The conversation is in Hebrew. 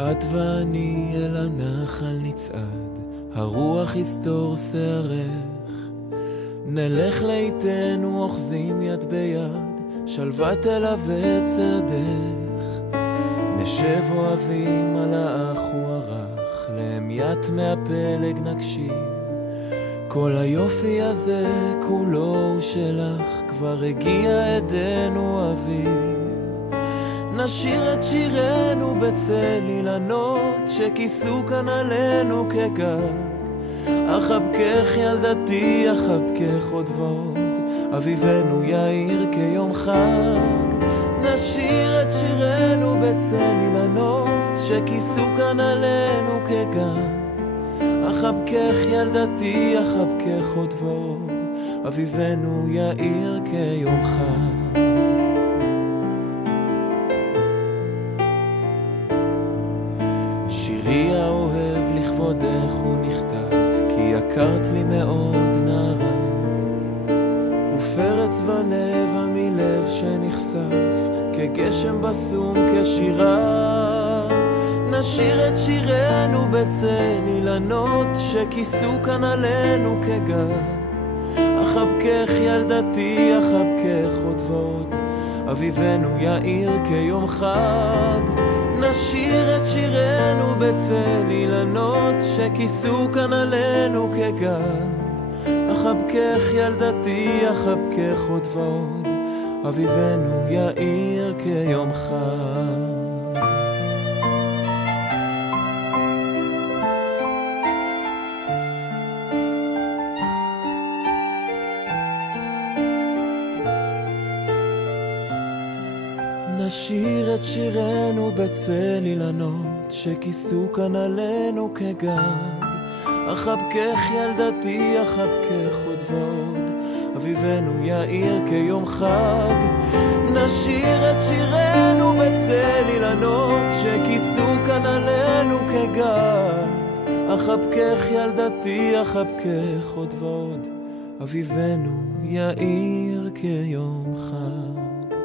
את ואני אל הנחל נצעד, הרוח יסתור שערך, נלך לאיתנו אוחזים יד ביד, שלווה תלווה צעדך. נשב אוהבים על האח ורך, להמיית מהפלג נקשיב, כל היופי הזה כולו הוא שלך, כבר הגיע עדנו אביב. נשיר את שירנו בצל אילנות שכיסו כאן עלינו כגג, אחבקך ילדתי אחבקך עוד ועוד, אביבנו יאיר כיום חג. נשיר את שירנו בצל אילנות שכיסו כאן עלינו כגג, אחבקך ילדתי אחבקך עוד ועוד, אביבנו יאיר כיום חג. שירי האוהב לכבודך הוא נכתב, כי יקרת לי מאוד נערה, ופרץ ונבע מלב שנחשף, כגשם בסום כשירה. נשיר את שירנו בצל אילנות שכיסו כאן עלינו כגג, אחבקך ילדתי אחבקך עוד ועוד, אביבנו יאיר כיום חג. נשיר את שירנו בצל אילנות שכיסו כאן עלינו כגג, אחבקך ילדתי אחבקך עוד ועוד, אביבנו יאיר כיום חג. נשיר את שירנו בצל אילנות שכיסו כאן עלינו כגג, אחבקך ילדתי אחבקך עוד ועוד, אביבנו יאיר כיום חג. נשיר את שירנו בצל אילנות שכיסו כאן עלינו כגג, אחבקך ילדתי אחבקך עוד ועוד, אביבנו יאיר כיום חג.